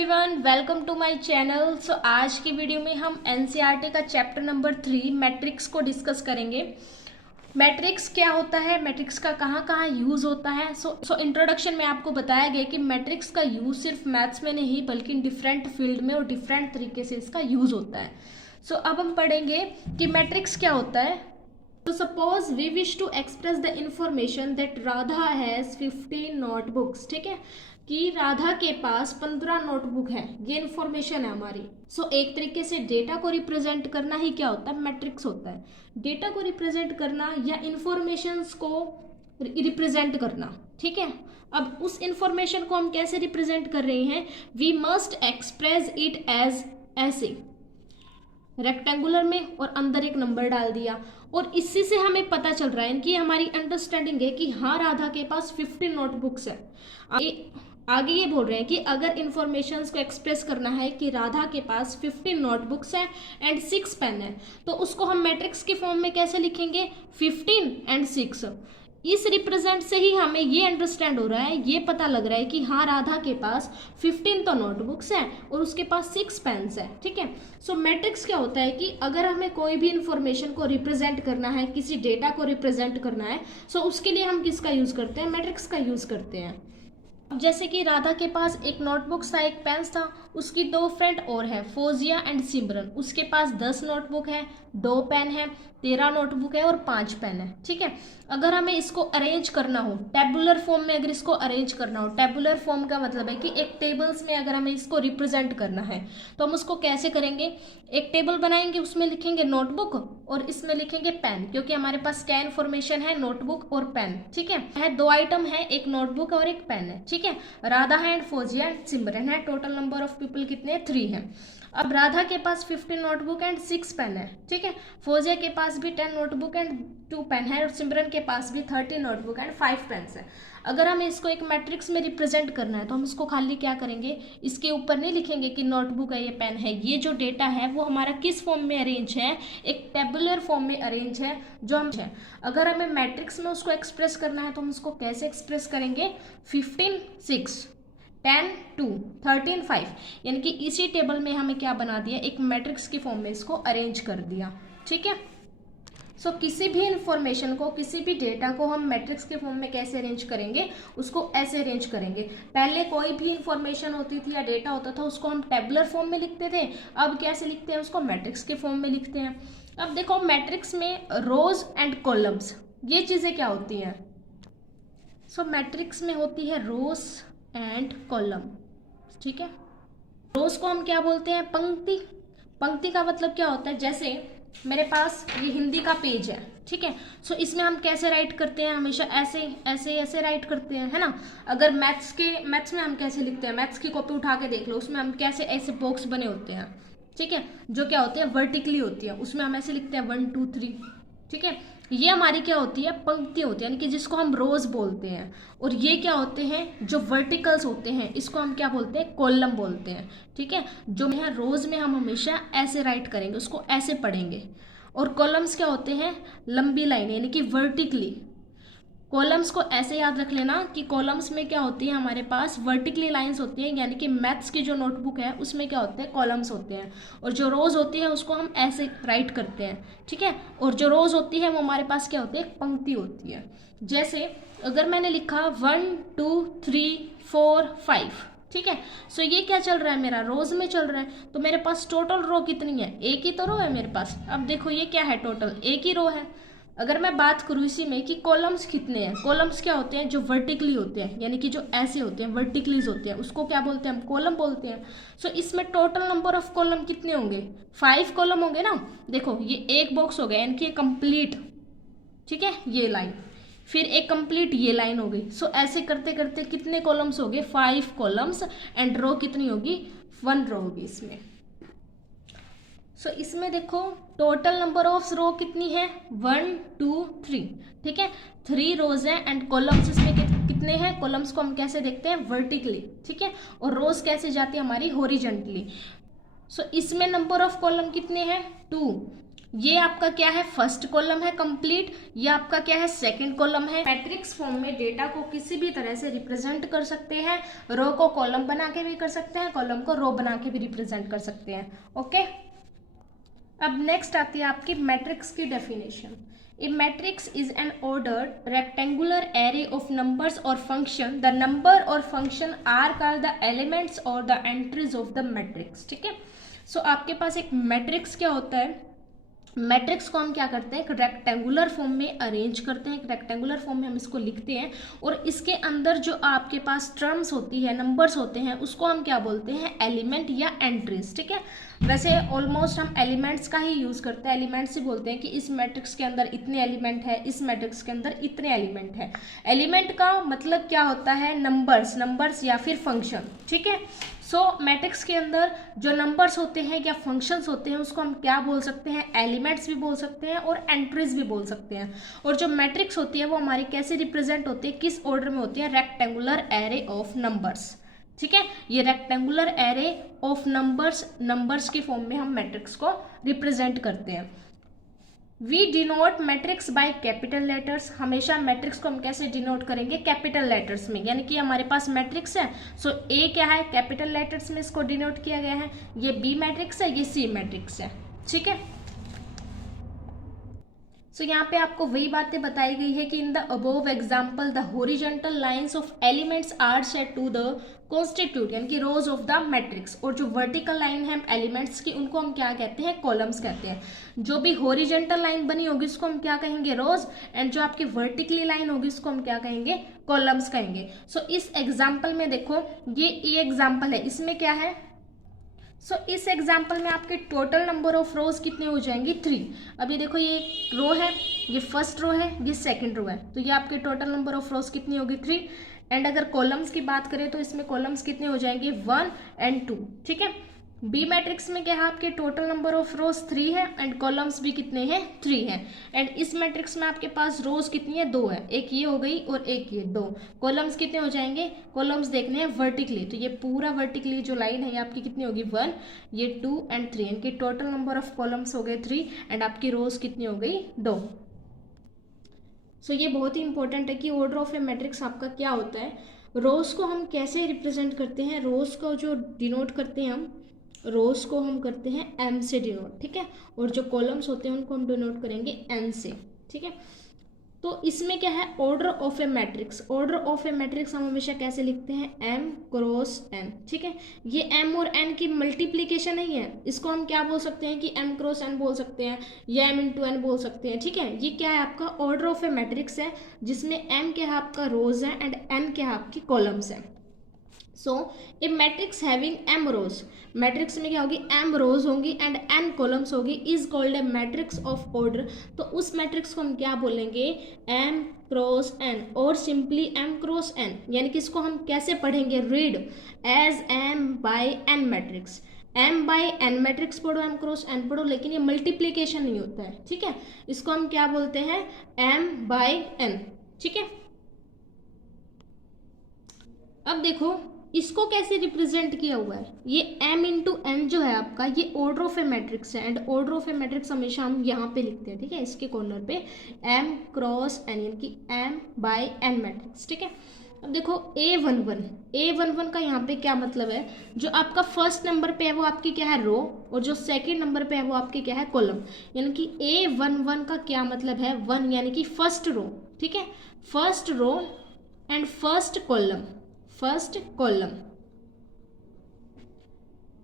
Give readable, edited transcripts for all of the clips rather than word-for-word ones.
Everyone, welcome to my channel. So आज की video में हम एनसीईआरटी का चैप्टर नंबर 3 मैट्रिक्स को डिस्कस करेंगे। मैट्रिक्स क्या होता है, मैट्रिक्स का कहाँ कहाँ यूज़ होता है। सो इंट्रोडक्शन में आपको बताया गया कि मैट्रिक्स का यूज़ सिर्फ मैथ्स में नहीं बल्कि डिफरेंट फील्ड में और डिफरेंट तरीके से इसका यूज़ होता है। सो अब हम पढ़ेंगे कि मैट्रिक्स क्या होता है। So suppose we wish to express the information that Radha has 15 notebooks। ठीक है, कि राधा के पास 15 नोटबुक है, ये इन्फॉर्मेशन है हमारी। एक तरीके से डेटा को रिप्रेजेंट करना ही क्या होता है, मैट्रिक्स होता है। डेटा को रिप्रेजेंट करना या इंफॉर्मेशंस को रिप्रेजेंट करना। ठीक है, अब उस इंफॉर्मेशन को हम कैसे रिप्रेजेंट कर रहे हैं, we must express it as ऐसे रेक्टेंगुलर में और अंदर एक नंबर डाल दिया, और इसी से हमें पता चल रहा है कि हमारी अंडरस्टैंडिंग है कि हाँ राधा के पास 15 नोटबुक्स है। आगे ये बोल रहे हैं कि अगर इंफॉर्मेशंस को एक्सप्रेस करना है कि राधा के पास 15 नोटबुक्स है एंड 6 पेन है, तो उसको हम मैट्रिक्स के फॉर्म में कैसे लिखेंगे, 15 एंड 6। इस रिप्रेजेंट से ही हमें ये अंडरस्टैंड हो रहा है, ये पता लग रहा है कि हाँ राधा के पास 15 तो नोटबुक्स हैं और उसके पास 6 पेन्स है। ठीक है, सो मैट्रिक्स क्या होता है कि अगर हमें कोई भी इंफॉर्मेशन को रिप्रेजेंट करना है, किसी डेटा को रिप्रेजेंट करना है, सो उसके लिए हम किसका यूज़ करते हैं, मैट्रिक्स का यूज़ करते हैं। जैसे कि राधा के पास एक नोटबुक था, एक पेन था, उसकी 2 फ्रेंड और है, फौजिया एंड सिमरन। उसके पास 10 नोटबुक है, 2 पेन है, 13 नोटबुक है और 5 पेन है। ठीक है, अगर हमें इसको अरेंज करना हो टेबुलर फॉर्म में, अगर इसको अरेंज करना हो, टेबुलर फॉर्म का मतलब है कि एक टेबल्स में अगर हमें इसको रिप्रेजेंट करना है तो हम उसको कैसे करेंगे, एक टेबल बनाएंगे, उसमें लिखेंगे नोटबुक और इसमें लिखेंगे पेन, क्योंकि हमारे पास क्या इन्फॉर्मेशन है, नोटबुक और पेन। ठीक है, 2 आइटम है, एक नोटबुक और एक पेन है। ठीक है, राधा है एंड फौजिया एंड सिमरन है, टोटल नंबर ऑफ पीपल कितने हैं, 3 है। अब राधा के पास 15 नोटबुक एंड 6 पेन है। ठीक है, फौजिया के पास भी 10 नोटबुक एंड 2 पेन है और सिमरन के पास भी 30 नोटबुक एंड 5 पेन्स है। अगर हमें इसको एक मैट्रिक्स में रिप्रेजेंट करना है तो हम इसको खाली क्या करेंगे, इसके ऊपर नहीं लिखेंगे कि नोटबुक है, ये पेन है। ये जो डेटा है वो हमारा किस फॉर्म में अरेंज है, एक टेबुलर फॉर्म में अरेंज है जो हम है। अगर हमें मैट्रिक्स में उसको एक्सप्रेस करना है तो हम उसको कैसे एक्सप्रेस करेंगे, 15 6 10 2 13 5, यानी कि इसी टेबल में हमें क्या बना दिया, एक मैट्रिक्स की फॉर्म में इसको अरेंज कर दिया। ठीक है, किसी भी इंफॉर्मेशन को, किसी भी डेटा को हम मैट्रिक्स के फॉर्म में कैसे अरेंज करेंगे, उसको ऐसे अरेंज करेंगे। पहले कोई भी इंफॉर्मेशन होती थी या डेटा होता था उसको हम टेबुलर फॉर्म में लिखते थे, अब कैसे लिखते हैं, उसको मैट्रिक्स के फॉर्म में लिखते हैं। अब देखो मैट्रिक्स में रोज एंड कॉलम्स, ये चीज़ें क्या होती हैं, मैट्रिक्स में होती है रोज एंड कॉलम। ठीक है, रोज को हम क्या बोलते हैं, पंक्ति। पंक्ति का मतलब क्या होता है, जैसे मेरे पास ये हिंदी का पेज है। ठीक है, इसमें हम कैसे राइट करते हैं, हमेशा ऐसे ऐसे ऐसे राइट करते हैं, है ना। अगर मैथ्स में हम कैसे लिखते हैं, मैथ्स की कॉपी उठा के देख लो, उसमें हम कैसे ऐसे बॉक्स बने होते हैं। ठीक है, जो क्या होते हैं, वर्टिकली होती है, उसमें हम ऐसे लिखते हैं 1 2 3। ठीक है, ये हमारी क्या होती है, पंक्ति होती है, यानी कि जिसको हम रोज बोलते हैं। और ये क्या होते हैं, जो वर्टिकल्स होते हैं, इसको हम क्या बोलते हैं, कॉलम बोलते हैं। ठीक है, जो है रोज में हम हमेशा ऐसे राइट करेंगे, उसको ऐसे पढ़ेंगे। और कॉलम्स क्या होते हैं, लंबी लाइन, यानी कि वर्टिकली। कॉलम्स को ऐसे याद रख लेना कि कॉलम्स में क्या होती है, हमारे पास वर्टिकली लाइंस होती हैं, यानी कि मैथ्स की जो नोटबुक है उसमें क्या होते हैं, कॉलम्स होते हैं। और जो रोज होती है उसको हम ऐसे राइट करते हैं। ठीक है, और जो रोज होती है वो हमारे पास क्या होती है, एक पंक्ति होती है। जैसे अगर मैंने लिखा 1 2 3 4 5, ठीक है, ये क्या चल रहा है, मेरा रोज में चल रहा है, तो मेरे पास टोटल रो कितनी है, एक ही तो रो है मेरे पास। अब देखो ये क्या है, टोटल एक ही रो है। अगर मैं बात करूँ इसी में कि कॉलम्स कितने हैं, कॉलम्स क्या होते हैं, जो वर्टिकली होते हैं, यानी कि जो ऐसे होते हैं, वर्टिकलीज होते हैं, उसको क्या बोलते हैं, हम कॉलम बोलते हैं। इसमें टोटल नंबर ऑफ कॉलम कितने होंगे, 5 कॉलम होंगे ना। देखो ये एक बॉक्स हो गया, यानी कि कंप्लीट। ठीक है, ये लाइन, फिर एक कंप्लीट ये लाइन हो गई। ऐसे करते करते कितने कॉलम्स हो गए, 5 कॉलम्स, एंड रो कितनी होगी, 1 रो होगी इसमें। इसमें देखो टोटल नंबर ऑफ रो कितनी है, 1 2 3। ठीक है, 3 रोज हैं एंड कॉलम्स इसमें कितने हैं, कॉलम्स को हम कैसे देखते हैं, वर्टिकली। ठीक है, और रोज कैसे जाती है हमारी, हॉरिजॉन्टली। इसमें नंबर ऑफ कॉलम कितने हैं, 2। ये आपका क्या है, फर्स्ट कॉलम है कंप्लीट, ये आपका क्या है, सेकंड कॉलम है। मैट्रिक्स फॉर्म में डेटा को किसी भी तरह से रिप्रेजेंट कर सकते हैं, रो को कॉलम बना के भी कर सकते हैं, कॉलम को रो बना के भी रिप्रेजेंट कर सकते हैं। ओके, अब नेक्स्ट आती है आपकी मैट्रिक्स की definition. A matrix is an ordered rectangular array of numbers or function. The number or function are called the elements or the entries of the matrix. ठीक है, सो आपके पास एक मैट्रिक्स क्या होता है, मैट्रिक्स को हम क्या करते हैं, एक रेक्टेंगुलर फॉर्म में अरेंज करते हैं, एक रेक्टेंगुलर फॉर्म में हम इसको लिखते हैं, और इसके अंदर जो आपके पास टर्म्स होती है, नंबर्स होते हैं, उसको हम क्या बोलते हैं, एलिमेंट या एंट्रीज। ठीक है, वैसे ऑलमोस्ट हम एलिमेंट्स का ही यूज़ करते हैं, एलिमेंट्स ही बोलते हैं कि इस मैट्रिक्स के अंदर इतने एलिमेंट है, इस मैट्रिक्स के अंदर इतने एलिमेंट है। एलिमेंट का मतलब क्या होता है, नंबर्स या फिर फंक्शन। ठीक है, सो मैट्रिक्स के अंदर जो नंबर्स होते हैं या फंक्शंस होते हैं उसको हम क्या बोल सकते हैं, एलिमेंट्स भी बोल सकते हैं और एंट्रीज भी बोल सकते हैं। और जो मैट्रिक्स होती है वो हमारी कैसे रिप्रेजेंट होती है, किस ऑर्डर में होती है, रेक्टेंगुलर एरे ऑफ नंबर्स। ठीक है, ये रेक्टेंगुलर एरे ऑफ नंबर्स की फॉर्म में हम मैट्रिक्स को रिप्रेजेंट करते हैं। We denote matrix by capital letters. हमेशा मैट्रिक्स को हम कैसे डिनोट करेंगे, कैपिटल लेटर्स में, यानी कि हमारे पास मैट्रिक्स है, सो ए क्या है, कैपिटल लेटर्स में इसको डिनोट किया गया है। ये बी मैट्रिक्स है, ये सी मैट्रिक्स है। ठीक है, सो यहाँ पे आपको वही बातें बताई गई है कि in the above example the horizontal lines of elements are set to the constitute, यानी कि रोज ऑफ द मैट्रिक्स, और जो वर्टिकल लाइन है एलिमेंट्स की उनको हम क्या कहते हैं, कॉलम्स कहते हैं। जो भी हॉरिजॉन्टल लाइन बनी होगी उसको हम क्या कहेंगे, रोज, एंड जो आपकी वर्टिकली लाइन होगी उसको हम क्या कहेंगे, कॉलम्स कहेंगे। सो इस एग्जाम्पल में देखो, ये एग्जाम्पल है, इसमें क्या है, सो इस एग्जाम्पल में आपके टोटल नंबर ऑफ रोज कितने हो जाएंगे, 3। अभी देखो ये रो है, ये फर्स्ट रो है, ये सेकंड रो है, तो ये आपके टोटल नंबर ऑफ रोज कितनी होगी, 3। एंड अगर कॉलम्स की बात करें तो इसमें कॉलम्स कितने हो जाएंगे, 1 एंड 2। ठीक है, बी मैट्रिक्स में क्या है, आपके टोटल नंबर ऑफ रोज 3 है एंड कॉलम्स भी कितने हैं, 3 हैं। एंड इस मैट्रिक्स में आपके पास रोज कितनी है, 2 है, एक ये हो गई और एक ये, 2। कॉलम्स कितने हो जाएंगे, कॉलम्स देखने हैं वर्टिकली, तो ये पूरा वर्टिकली जो लाइन है आपकी कितनी होगी, 1, ये 2 एंड 3, इनके टोटल नंबर ऑफ कॉलम्स हो गए 3 एंड आपकी रोज कितनी हो गई, 2। सो ये बहुत ही इंपॉर्टेंट है कि ऑर्डर ऑफ ए मैट्रिक्स आपका क्या होता है। रोज को हम कैसे रिप्रेजेंट करते हैं, रोज को जो डिनोट करते हैं हम, रोज को हम करते हैं एम से डिनोट। ठीक है, और जो कॉलम्स होते हैं उनको हम डिनोट करेंगे एन से। ठीक है, तो इसमें क्या है, order of A matrix, order of A matrix हम हमेशा कैसे लिखते हैं, एम क्रॉस एन। ठीक है, ये एम और एन की मल्टीप्लीकेशन नहीं है, इसको हम क्या बोल सकते हैं कि एम क्रॉस एन बोल सकते हैं या एम इंटू एन बोल सकते हैं। ठीक है, ये क्या है, आपका ऑर्डर ऑफ ए मैट्रिक्स है जिसमें एम क्या है आपका रोज है एंड एन क्या है आपकी कॉलम्स है। So a matrix having M rows, matrix में क्या होगी, एम रोज होंगी एंड एन कॉलम्स होगी, is called a matrix of order. तो उस मैट्रिक्स को हम क्या बोलेंगे, एम क्रॉस एन, और सिंपली एम क्रॉस एन, यानी कि इसको हम कैसे पढ़ेंगे, read as M by N matrix. M by N matrix पढ़ो, एम क्रॉस एन पढ़ो, लेकिन ये मल्टीप्लीकेशन नहीं होता है। ठीक है, इसको हम क्या बोलते हैं, एम बाय एन। ठीक है, अब देखो इसको कैसे रिप्रेजेंट किया हुआ है, ये m इंटू एन जो है आपका, ये ऑर्डर ऑफ ए मैट्रिक्स है and order of A matrix हमेशा हम यहाँ पे लिखते हैं। ठीक है, इसके कॉर्नर पे m क्रॉस एन, यानी कि m बाय n मैट्रिक्स। ठीक है, अब देखो A11 का यहाँ पे क्या मतलब है, जो आपका फर्स्ट नंबर पे है वो आपकी क्या है, रो, और जो सेकंड नंबर पे है वो आपकी क्या है, कॉलम। यानी कि A11 का क्या मतलब है, 1 यानी कि फर्स्ट रो। ठीक है, first row and first column, first column.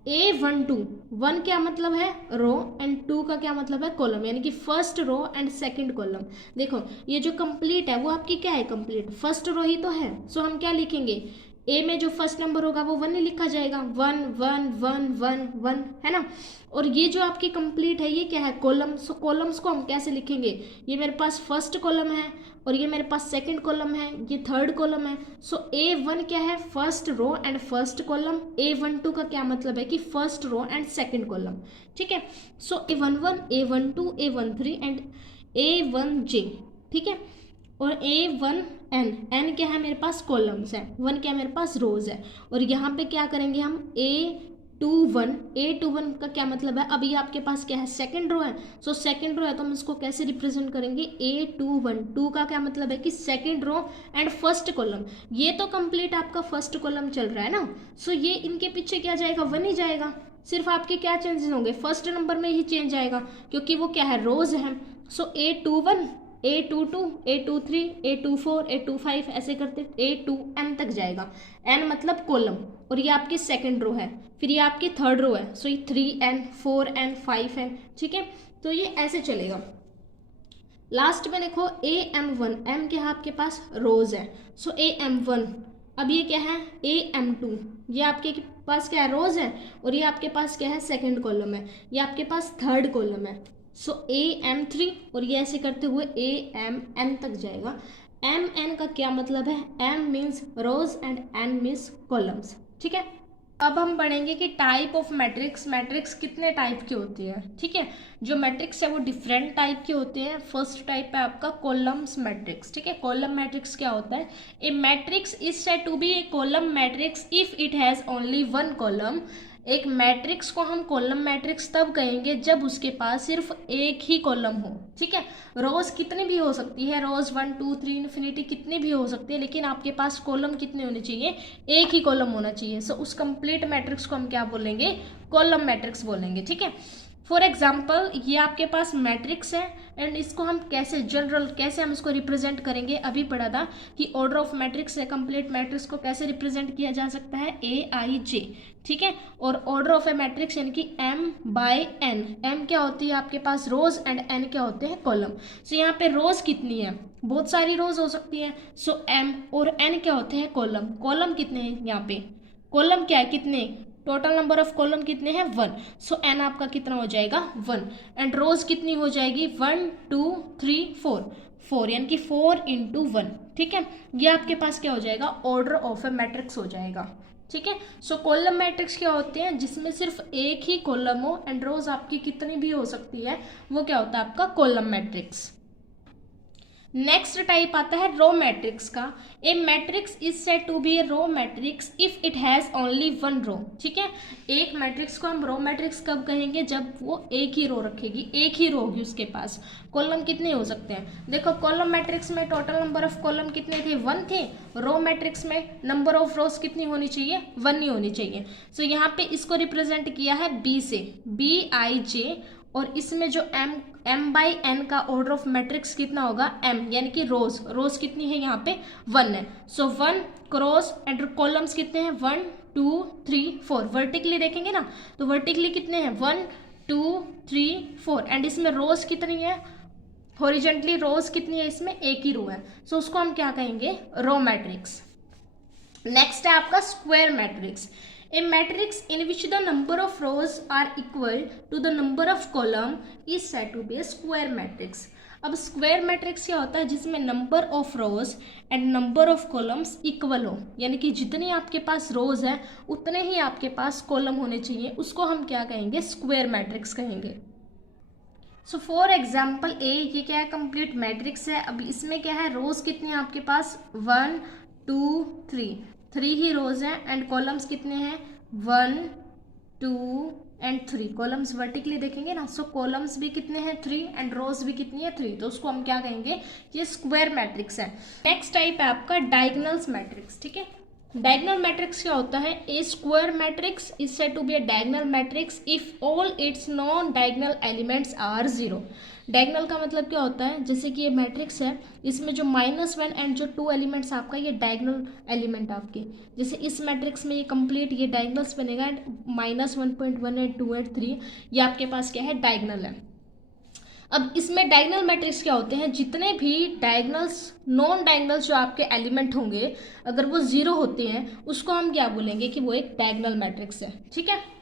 A12, 1 क्या मतलब है, रो, एंड 2 का क्या मतलब है, कॉलम, यानी कि first row and second column. देखो ये जो कंप्लीट है वो आपकी क्या है, कंप्लीट फर्स्ट रो ही तो है। सो हम क्या लिखेंगे, ए में जो फर्स्ट नंबर होगा वो 1 ही लिखा जाएगा, 1 1 1 1 1, है ना। और ये जो आपकी कंप्लीट है ये क्या है, कॉलम। सो कॉलम्स को हम कैसे लिखेंगे, ये मेरे पास फर्स्ट कॉलम है और ये मेरे पास सेकंड कॉलम है, ये थर्ड कॉलम है। सो A1 क्या है, first row and first column. A12 का क्या मतलब है कि first row and second column. ठीक है, सो A11, A12, A13 and A1J। ठीक है, और A1N, N क्या है मेरे पास, कॉलम्स है, 1 क्या है मेरे पास, रोज है। और यहाँ पे क्या करेंगे हम, A21, A21 का क्या मतलब है, अभी आपके पास क्या है, सेकंड रो है, सो सेकंड रो है तो हम इसको कैसे रिप्रेजेंट करेंगे, A21, 2 का क्या मतलब है कि second row and first column, ये तो कंप्लीट आपका फर्स्ट कॉलम चल रहा है ना, सो ये इनके पीछे क्या जाएगा, 1 ही जाएगा, सिर्फ आपके क्या चेंजेस होंगे, फर्स्ट नंबर में ही चेंज आएगा क्योंकि वो क्या है, रोज है। सो A21, A22, A23, A24, A25 ऐसे करते A2N तक जाएगा, N मतलब कॉलम, और ये आपकी सेकंड रो है, फिर ये आपकी थर्ड रो है, सो ये 3N, 4N, 5N, ठीक है, तो ये ऐसे चलेगा। लास्ट में देखो AM1, M क्या है आपके पास, रोज है, सो AM1, अब ये क्या है, AM2, ये आपके पास क्या है, रोज है, और ये आपके पास क्या है, सेकंड कॉलम है, ये आपके पास थर्ड कॉलम है, सो AM3, और ये ऐसे करते हुए AMN तक जाएगा। MN का क्या मतलब है, M means rows and N means columns, ठीक है। अब हम पढ़ेंगे कि टाइप ऑफ मैट्रिक्स, मैट्रिक्स कितने टाइप की होती है, ठीक है। जो मैट्रिक्स है वो डिफरेंट टाइप के होते हैं। फर्स्ट टाइप है आपका कॉलम्स मैट्रिक्स, ठीक है। कॉलम मैट्रिक्स क्या होता है, a matrix is said to be a column matrix if it has only one column. एक मैट्रिक्स को हम कॉलम मैट्रिक्स तब कहेंगे जब उसके पास सिर्फ एक ही कॉलम हो, ठीक है। रोज कितनी भी हो सकती है, रोज 1 2 3 इन्फिनिटी कितनी भी हो सकती है, लेकिन आपके पास कॉलम कितने होने चाहिए, एक ही कॉलम होना चाहिए। सो उस कंप्लीट मैट्रिक्स को हम क्या बोलेंगे, कॉलम मैट्रिक्स बोलेंगे, ठीक है। फॉर एग्जाम्पल ये आपके पास मैट्रिक्स है एंड इसको हम कैसे जनरल कैसे हम इसको रिप्रेजेंट करेंगे, अभी पढ़ा था कि ऑर्डर ऑफ मैट्रिक्स है, कंप्लीट मैट्रिक्स को कैसे रिप्रेजेंट किया जा सकता है, AIJ, ठीक है। और ऑर्डर ऑफ ए मैट्रिक्स यानी कि M/N, M क्या होती है आपके पास, रोज एंड N क्या होते हैं, कॉलम। सो यहाँ पे रोज कितनी है, बहुत सारी रोज हो सकती है, सो M और N क्या होते हैं, कॉलम। कॉलम कितने हैं यहाँ पे, कॉलम क्या है, कितने, टोटल नंबर ऑफ कॉलम कितने हैं, 1, सो N आपका कितना हो जाएगा, 1, एंड रोज कितनी हो जाएगी, 1 2 3 4 यानी कि 4 × 1, ठीक है। ये आपके पास क्या हो जाएगा, ऑर्डर ऑफ ए मैट्रिक्स हो जाएगा, ठीक है। सो कॉलम मैट्रिक्स क्या होते हैं, जिसमें सिर्फ एक ही कॉलम हो एंड रोज आपकी कितनी भी हो सकती है, वो क्या होता है आपका कॉलम मैट्रिक्स। नेक्स्ट टाइप आता है रो मैट्रिक्स का। A matrix is said to be a row matrix if it has only one row, ठीक है। एक मैट्रिक्स को हम रो मैट्रिक्स कब कहेंगे, जब वो एक ही रो रखेगी, एक ही रो होगी उसके पास, कॉलम कितने हो सकते हैं, देखो कॉलम मैट्रिक्स में टोटल नंबर ऑफ कॉलम कितने थे, 1 थे। रो मैट्रिक्स में नंबर ऑफ रोज कितनी होनी चाहिए, 1 ही होनी चाहिए। सो यहाँ पे इसको रिप्रेजेंट किया है B से, BIJ, और इसमें जो M/N का ऑर्डर ऑफ मैट्रिक्स कितना होगा, M यानी कि रोज कितनी है यहाँ पे, 1 है। सो 1 क्रॉस एंड कॉलम्स कितने हैं, 1 2 3 4, वर्टिकली देखेंगे ना तो वर्टिकली कितने हैं, 1 2 3 4, एंड इसमें रोज कितनी है, हॉरिजेंटली रोज कितनी है, इसमें एक ही रो है, सो उसको हम क्या कहेंगे, रो मैट्रिक्स। नेक्स्ट है आपका square matrix. A matrix in which the number of rows are equal to the number of column is said to be a square matrix. अब स्क्वायर मैट्रिक्स क्या होता है, जिसमें number of rose and number of columns equal हो, यानी कि जितनी आपके पास रोज है उतने ही आपके पास कॉलम होने चाहिए, उसको हम क्या कहेंगे, स्क्वायर मैट्रिक्स कहेंगे। सो फॉर एग्जाम्पल ए, ये क्या है, कंप्लीट मैट्रिक्स है। अब इसमें क्या है, रोज कितनी है आपके पास, 1 2 3 ही रोज हैं एंड कॉलम्स कितने हैं, 1 2 एंड 3, कॉलम्स वर्टिकली देखेंगे ना, सो कॉलम्स भी कितने हैं, 3, एंड रोज भी कितनी है, 3, तो उसको हम क्या कहेंगे, ये स्क्वायर मैट्रिक्स है। नेक्स्ट टाइप है आपका डायगोनल्स मैट्रिक्स, ठीक है। डायगोनल मैट्रिक्स क्या होता है, a square matrix is said to be a diagonal matrix if all its non diagonal elements are 0। Diagonal का मतलब क्या होता है, जैसे कि ये मैट्रिक्स है, इसमें जो -1 एंड जो 2 एलिमेंट्स आपका, ये डायगोनल एलिमेंट आपके, जैसे इस मैट्रिक्स में ये कंप्लीट ये डायगोनल्स बनेगा एंड -1.1 एंड 2 एंड 3, ये आपके पास क्या है, डायगोनल है। अब इसमें डायगोनल मैट्रिक्स क्या होते हैं, जितने भी डायगोनल्स नॉन डायगोनल्स जो आपके एलिमेंट होंगे, अगर वो 0 होते हैं, उसको हम क्या बोलेंगे कि वो एक डायगोनल मैट्रिक्स है, ठीक है।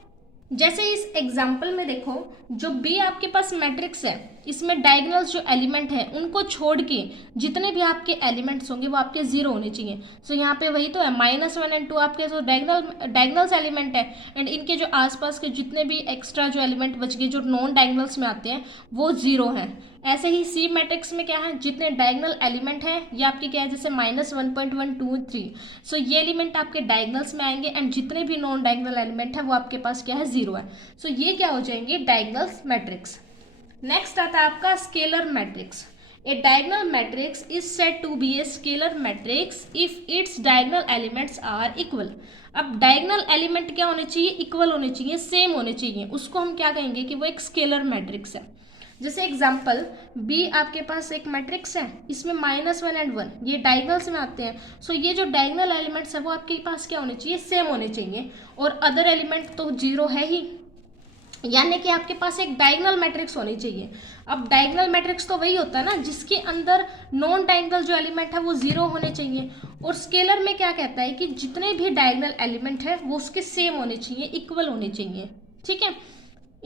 जैसे इस एग्जाम्पल में देखो, जो B आपके पास मैट्रिक्स है, इसमें डायगोनल्स जो एलिमेंट है उनको छोड़ के जितने भी आपके एलिमेंट्स होंगे वो आपके जीरो होने चाहिए। सो यहाँ पे वही तो है, -1 एंड 2 आपके जो डायगोनल्स एलिमेंट है, एंड इनके जो आसपास के जितने भी एक्स्ट्रा जो एलिमेंट बच गए जो नॉन डायगोनल्स में आते हैं वो जीरो हैं। ऐसे ही सी मैट्रिक्स में क्या है, जितने डायगोनल एलिमेंट हैं ये आपके क्या है, जैसे -1.123, सो ये एलिमेंट आपके डायगोनल्स में आएंगे एंड जितने भी नॉन डायगोनल एलिमेंट है वो आपके पास क्या है, जीरो है। सो ये क्या हो जाएंगे, डायगोनल्स मैट्रिक्स। नेक्स्ट आता है आपका scalar matrix. A diagonal matrix is said to be a scalar matrix if its diagonal elements are equal. अब डायगोनल एलिमेंट क्या होने चाहिए, इक्वल होने चाहिए, सेम होने चाहिए, उसको हम क्या कहेंगे कि वो एक स्केलर मैट्रिक्स है। जैसे एग्जाम्पल बी आपके पास एक मैट्रिक्स है, इसमें -1 एंड 1 ये डायगोनल्स में आते हैं। सो ये जो डायगोनल एलिमेंट्स है वो आपके पास क्या होने चाहिए, सेम होने चाहिए, और अदर एलिमेंट तो जीरो है ही, यानी कि आपके पास एक डायगोनल मैट्रिक्स होनी चाहिए। अब डायगोनल मैट्रिक्स तो वही होता है ना जिसके अंदर नॉन डायगोनल जो एलिमेंट है वो जीरो होने चाहिए, और स्केलर में क्या कहता है कि जितने भी डायगोनल एलिमेंट है वो उसके सेम होने चाहिए, इक्वल होने चाहिए। ठीक है,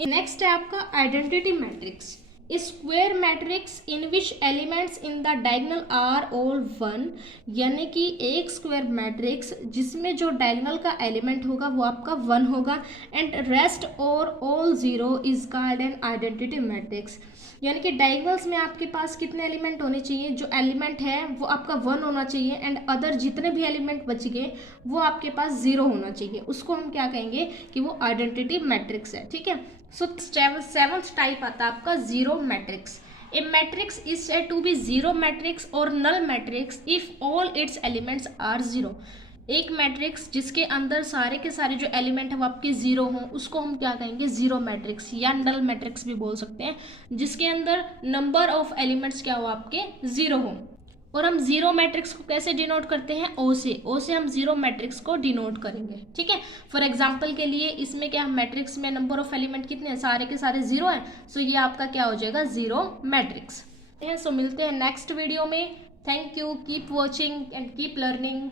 नेक्स्ट है आपका identity matrix. Square matrix in which elements in the diagonal are all 1, यानी कि एक स्क्वायर मैट्रिक्स जिसमें जो डायगोनल का एलिमेंट होगा वो आपका 1 होगा एंड रेस्ट और all 0 is called an identity matrix. यानी कि डायगोनल्स में आपके पास कितने एलिमेंट होने चाहिए, जो एलिमेंट है वो आपका 1 होना चाहिए एंड अदर जितने भी एलिमेंट बच गए वो आपके पास 0 होना चाहिए, उसको हम क्या कहेंगे कि वो आइडेंटिटी मैट्रिक्स है। ठीक है, सो सेवंथ टाइप आता है आपका zero matrix. A matrix is said to be zero matrix और null matrix if all its elements are zero. एक मैट्रिक्स जिसके अंदर सारे के सारे जो एलिमेंट है वो आपके जीरो हों उसको हम क्या कहेंगे, जीरो मैट्रिक्स, या नल मैट्रिक्स भी बोल सकते हैं, जिसके अंदर नंबर ऑफ एलिमेंट्स क्या हो, आपके जीरो हो। और हम जीरो मैट्रिक्स को कैसे डिनोट करते हैं, ओ से हम जीरो मैट्रिक्स को डिनोट करेंगे। ठीक है, फॉर एग्जांपल के लिए इसमें क्या, मैट्रिक्स में नंबर ऑफ एलिमेंट कितने हैं, सारे के सारे जीरो हैं, सो ये आपका क्या हो जाएगा, जीरो मैट्रिक्स। सो मिलते हैं नेक्स्ट वीडियो में। Thank you, keep watching and keep learning.